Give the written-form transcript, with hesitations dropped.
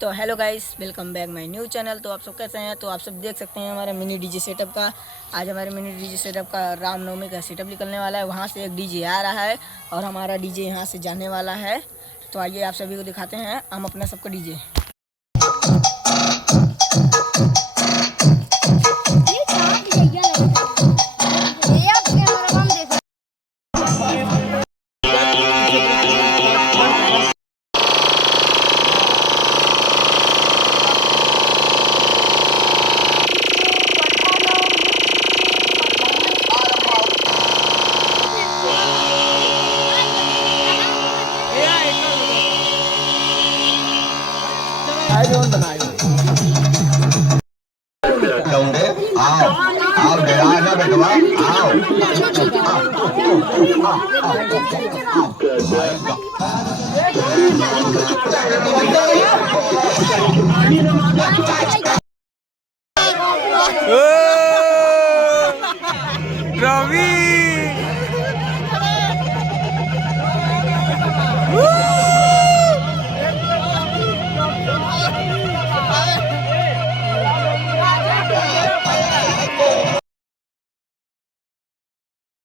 तो hello guys, welcome back my new channel. तो आप सब कैसे हैं? तो आप सब देख सकते हैं हमारे मिनी डीजे सेटअप का। आज हमारे मिनी डीजे सेटअप का रामनवमी का सेटअप निकलने वाला है। वहाँ से एक डीजे आ रहा है और हमारा डीजे यहाँ से जाने वाला है। तो आइए आप सभी को दिखाते हैं हम अपना सबका DJ. Chồng đấy, để ai ra đây các bạn, Ravi